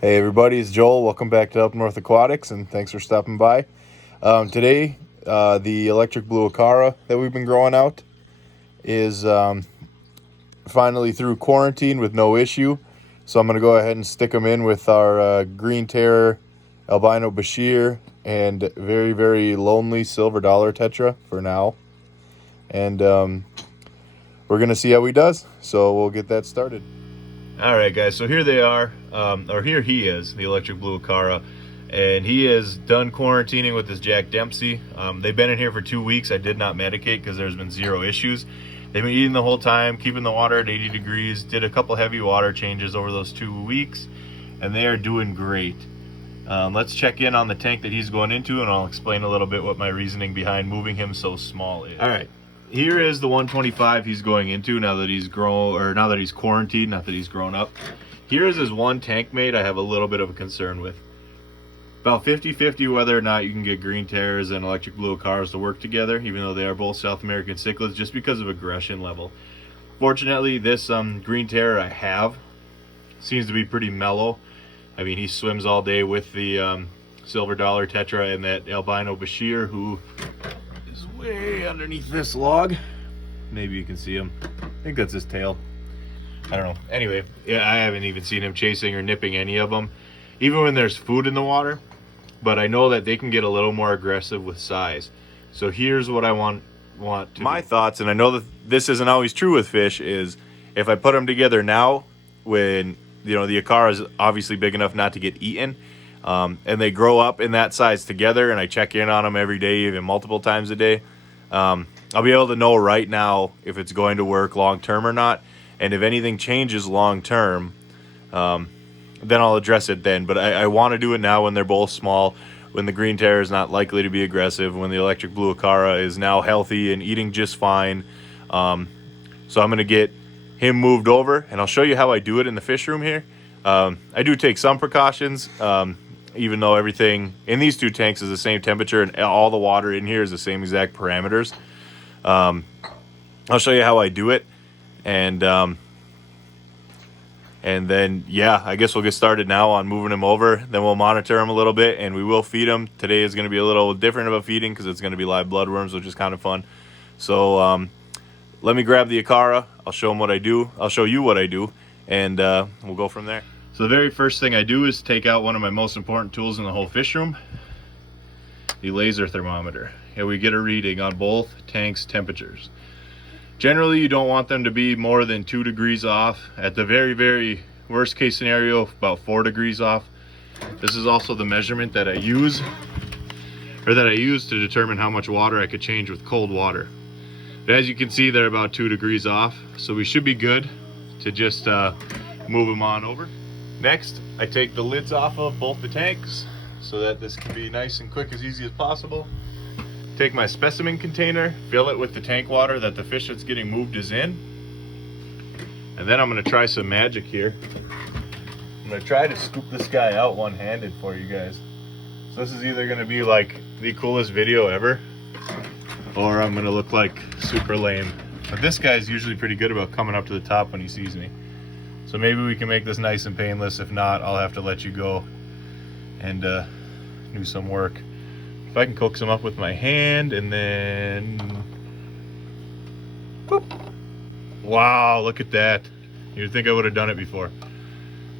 Hey everybody, it's Joel. Welcome back to Up North Aquatics, and thanks for stopping by. Today, the electric blue acara that we've been growing out is finally through quarantine with no issue. So I'm going to go ahead and stick them in with our green terror, albino bashir, and very, very lonely silver dollar tetra for now. And we're going to see how he does. So we'll get that started. All right, guys, so here they are, or here he is, the electric blue acara, and he is done quarantining with his Jack Dempsey. They've been in here for 2 weeks. I did not medicate because there's been zero issues. They've been eating the whole time, keeping the water at 80 degrees, did a couple heavy water changes over those 2 weeks, and they are doing great. Let's check in on the tank that he's going into, and I'll explain a little bit what my reasoning behind moving him so small is. All right. Here is the 125 he's going into now that he's quarantined, not that he's grown up. Here is his one tank mate I have a little bit of a concern with. About 50-50 whether or not you can get green terrors and electric blue acaras to work together, even though they are both South American cichlids, just because of aggression level. Fortunately, this green terror I have seems to be pretty mellow. I mean, he swims all day with the silver dollar tetra and that albino bashir, who way underneath this log. Maybe you can see him. I think that's his tail. I don't know. Anyway, yeah, I haven't even seen him chasing or nipping any of them, even when there's food in the water. But I know that they can get a little more aggressive with size. So here's what I want to my thoughts, and I know that this isn't always true with fish, is if I put them together now, when the acara is obviously big enough not to get eaten, and they grow up in that size together, and I check in on them every day, even multiple times a day, I'll be able to know right now if it's going to work long term or not. And if anything changes long term, then I'll address it then. But I want to do it now when they're both small, when the green terror is not likely to be aggressive, when the electric blue acara is now healthy and eating just fine. So I'm going to get him moved over, and I'll show you how I do it in the fish room here. I do take some precautions, even though everything in these two tanks is the same temperature and all the water in here is the same exact parameters. I'll show you how I do it, and then, yeah, I guess we'll get started now on moving him over. Then we'll monitor him a little bit, and we will feed him. Today is going to be a little different of a feeding because it's going to be live bloodworms, which is kind of fun. So let me grab the acara. I'll show him what I do. I'll show you what I do, and we'll go from there. So the very first thing I do is take out one of my most important tools in the whole fish room, the laser thermometer. And we get a reading on both tanks' temperatures. Generally, you don't want them to be more than 2 degrees off. At the very, very worst case scenario, about 4 degrees off. This is also the measurement that I use to determine how much water I could change with cold water. But as you can see, they're about 2 degrees off, so we should be good to just move them on over. Next, I take the lids off of both the tanks so that this can be nice and quick, as easy as possible. Take my specimen container, fill it with the tank water that the fish that's getting moved is in. And then I'm going to try some magic here. I'm going to try to scoop this guy out one-handed for you guys. So this is either going to be like the coolest video ever, or I'm going to look like super lame. But this guy's usually pretty good about coming up to the top when he sees me. So maybe we can make this nice and painless. If not, I'll have to let you go and do some work. If I can coax them up with my hand, and then... Boop. Wow, look at that. You'd think I would have done it before.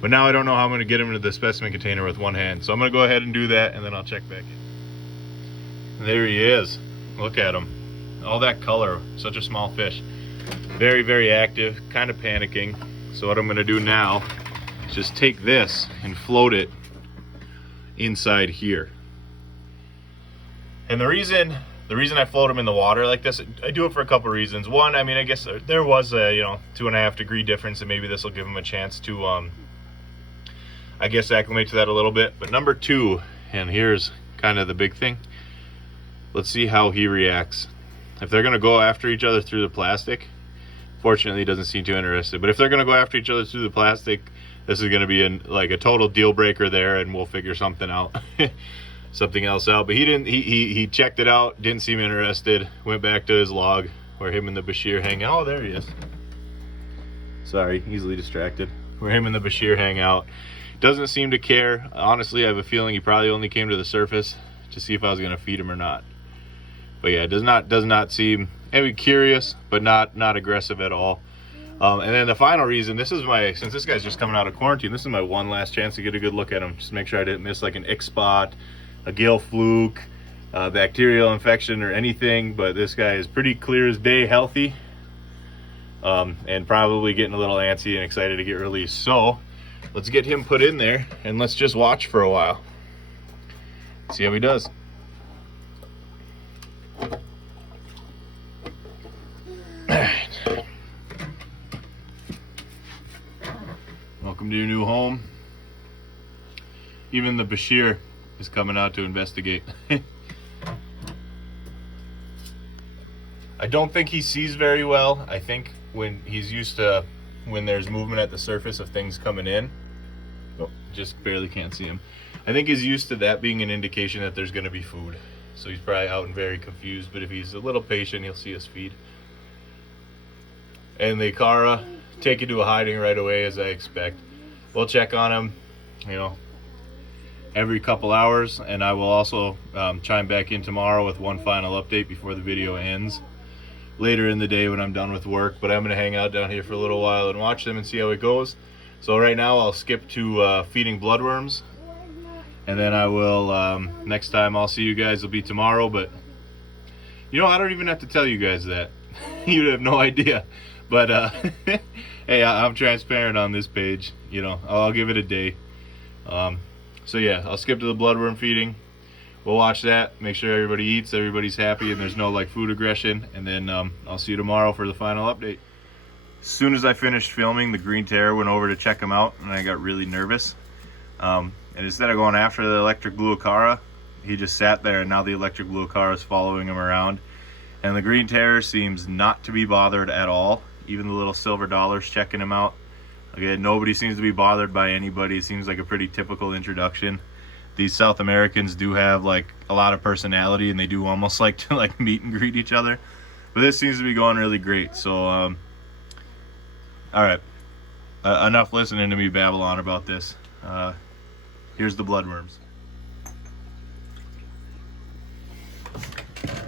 But now I don't know how I'm going to get him into the specimen container with one hand. So I'm going to go ahead and do that, and then I'll check back in. And there he is. Look at him. All that color. Such a small fish. Very, very active. Kind of panicking. So what I'm going to do now is just take this and float it inside here. And the reason I float them in the water like this, I do it for a couple reasons. One, I mean, I guess there was a 2.5 degree difference, and maybe this will give them a chance to I guess acclimate to that a little bit. But number two, and here's kind of the big thing, let's see how he reacts. If they're going to go after each other through the plastic, fortunately he doesn't seem too interested, but if they're going to go after each other through the plastic, this is going to be like a total deal breaker there, and we'll figure something out. Something else out. But he checked it out, didn't seem interested, went back to his log where him and the bashir hang out. Oh, there he is. Sorry, easily distracted. Where him and the bashir hang out. Doesn't seem to care. Honestly, I have a feeling he probably only came to the surface to see if I was going to feed him or not. But yeah, does not seem, maybe curious, but not aggressive at all. And then the final reason, since this guy's just coming out of quarantine, this is my one last chance to get a good look at him. Just make sure I didn't miss like an ick spot, a gill fluke, bacterial infection or anything. But this guy is pretty clear as day, healthy, and probably getting a little antsy and excited to get released. So let's get him put in there and let's just watch for a while. See how he does. Welcome to your new home. Even the Bashir is coming out to investigate. I don't think he sees very well. I think when he's used to when there's movement at the surface of things coming in. Oh, just barely can't see him. I think he's used to that being an indication that there's going to be food. So he's probably out and very confused, but if he's a little patient, he'll see us feed. And the acara take you to a hiding right away, as I expect. We'll check on him, every couple hours, and I will also chime back in tomorrow with one final update before the video ends later in the day when I'm done with work. But I'm going to hang out down here for a little while and watch them and see how it goes. So right now I'll skip to feeding bloodworms, and then I will, next time I'll see you guys will be tomorrow. But I don't even have to tell you guys that. You'd have no idea. But hey, I'm transparent on this page. I'll give it a day. So yeah, I'll skip to the bloodworm feeding. We'll watch that, make sure everybody eats, everybody's happy, and there's no like food aggression. And then I'll see you tomorrow for the final update. As soon as I finished filming, the green terror went over to check him out, and I got really nervous. And instead of going after the electric blue acara, he just sat there, and now the electric blue acara is following him around. And the green terror seems not to be bothered at all. Even the little silver dollars checking him out. Again, nobody seems to be bothered by anybody. It seems like a pretty typical introduction. These South Americans do have like a lot of personality, and they do almost like to like meet and greet each other. But this seems to be going really great. So, all right, enough listening to me babble on about this. Here's the bloodworms.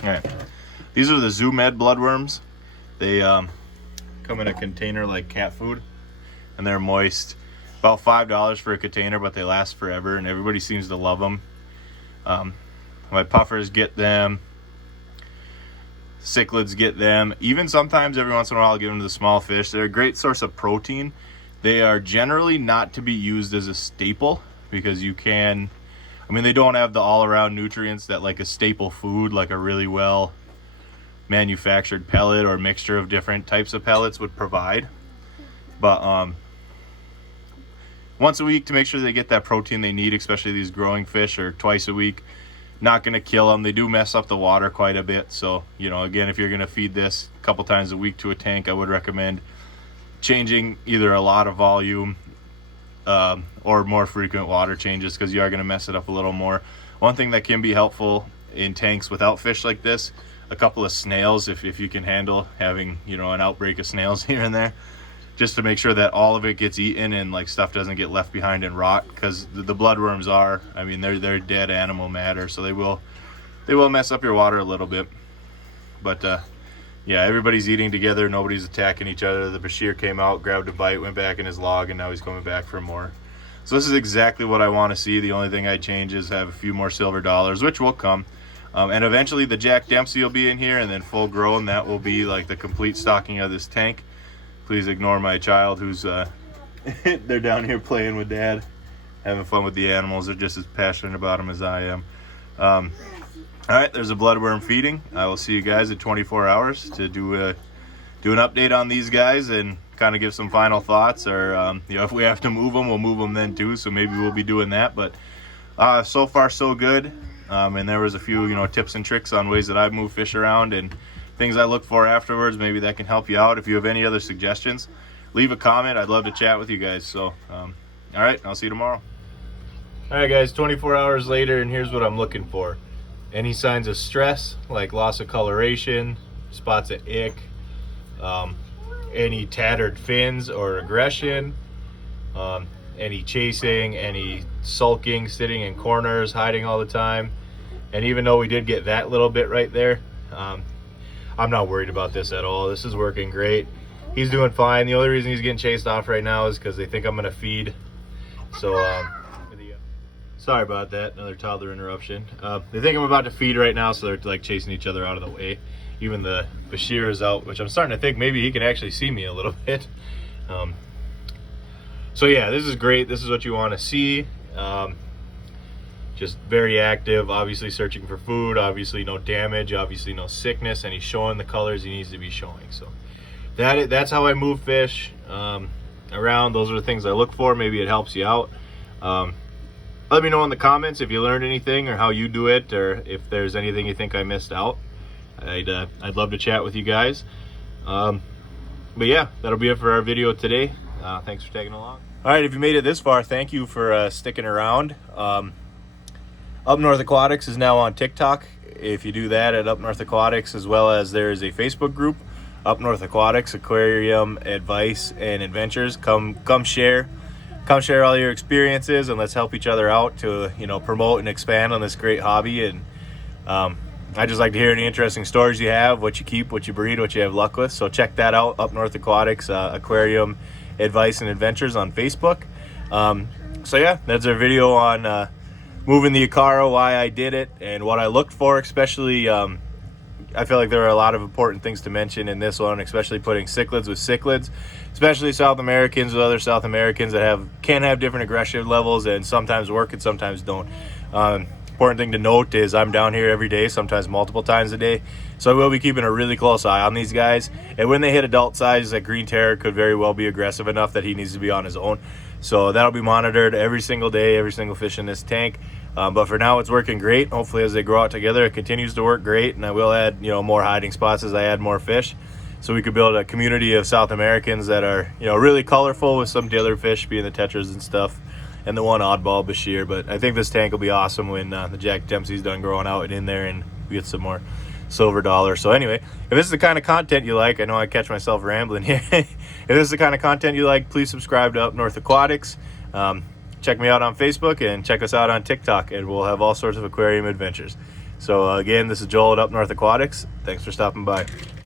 All right, these are the Zoo Med bloodworms. They come in a container like cat food, and they're moist. About $5 for a container, but they last forever, and everybody seems to love them. My puffers get them. Cichlids get them. Even sometimes, every once in a while, I'll give them to the small fish. They're a great source of protein. They are generally not to be used as a staple, because they don't have the all-around nutrients that like a staple food, like a really well manufactured pellet or mixture of different types of pellets would provide. But once a week to make sure they get that protein they need, especially these growing fish, or twice a week. Not going to kill them. They do mess up the water quite a bit. So, again, if you're going to feed this a couple times a week to a tank, I would recommend changing either a lot of volume or more frequent water changes, because you are going to mess it up a little more. One thing that can be helpful in tanks without fish like this, a couple of snails, if you can handle having, an outbreak of snails here and there, just to make sure that all of it gets eaten and like stuff doesn't get left behind and rot, because the bloodworms are, they're dead animal matter, so they will mess up your water a little bit. But yeah, everybody's eating together, nobody's attacking each other. The Bashir came out, grabbed a bite, went back in his log, and now he's coming back for more. So this is exactly what I want to see. The only thing I change is have a few more silver dollars, which will come. And eventually the Jack Dempsey will be in here, and then full grown, that will be like the complete stocking of this tank. Please ignore my child who's they're down here playing with Dad, having fun with the animals. They're just as passionate about them as I am. All right, there's a bloodworm feeding. I will see you guys in 24 hours to do an update on these guys and kind of give some final thoughts, or if we have to move them, we'll move them then too. So maybe we'll be doing that. But so far so good. And there was a few tips and tricks on ways that I've moved fish around and things I look for afterwards. Maybe that can help you out. If you have any other suggestions, leave a comment. I'd love to chat with you guys. So all right, I'll see you tomorrow. All right guys, 24 hours later, and here's what I'm looking for. Any signs of stress, like loss of coloration, spots of ick, any tattered fins or aggression. any chasing, any sulking, sitting in corners, hiding all the time. And even though we did get that little bit right there, I'm not worried about this at all. This is working great. He's doing fine. The only reason he's getting chased off right now is because they think I'm gonna feed. So sorry about that, another toddler interruption. They think I'm about to feed right now, so they're like chasing each other out of the way. Even the Bashir is out, which I'm starting to think maybe he can actually see me a little bit. So yeah, this is great. This is what you want to see. Just very active, obviously searching for food, obviously no damage, obviously no sickness, and he's showing the colors he needs to be showing. So that's how I move fish around. Those are the things I look for. Maybe it helps you out. Let me know in the comments if you learned anything or how you do it, or if there's anything you think I missed out. I'd love to chat with you guys. But yeah, that'll be it for our video today. Thanks for tagging along. All right, if you made it this far, thank you for sticking around. Up North Aquatics is now on TikTok. If you do that at Up North Aquatics, as well as there is a Facebook group, Up North Aquatics Aquarium Advice and Adventures. Come share all your experiences, and let's help each other out to promote and expand on this great hobby. And I just like to hear any interesting stories you have, what you keep, what you breed, what you have luck with. So check that out, Up North Aquatics Aquarium Advice and Adventures on Facebook. So yeah, that's our video on moving the acara, why I did it, and what I looked for. Especially, I feel like there are a lot of important things to mention in this one, especially putting cichlids with cichlids, especially South Americans with other South Americans that can have different aggression levels and sometimes work and sometimes don't. Important thing to note is I'm down here every day, sometimes multiple times a day, so I will be keeping a really close eye on these guys. And when they hit adult size, that green terror could very well be aggressive enough that he needs to be on his own. So that'll be monitored every single day, every single fish in this tank. But for now, it's working great. Hopefully, as they grow out together, it continues to work great. And I will add, more hiding spots as I add more fish, so we could build a community of South Americans that are, really colorful, with some of the other fish being the tetras and stuff, and the one oddball Bashir. But I think this tank will be awesome when the Jack Dempsey's done growing out and in there, and we get some more silver dollar. So anyway, if this is the kind of content you like, I know I catch myself rambling here. If this is the kind of content you like, please subscribe to Up North Aquatics. Check me out on Facebook and check us out on TikTok, and we'll have all sorts of aquarium adventures. So again, this is Joel at Up North Aquatics. Thanks for stopping by.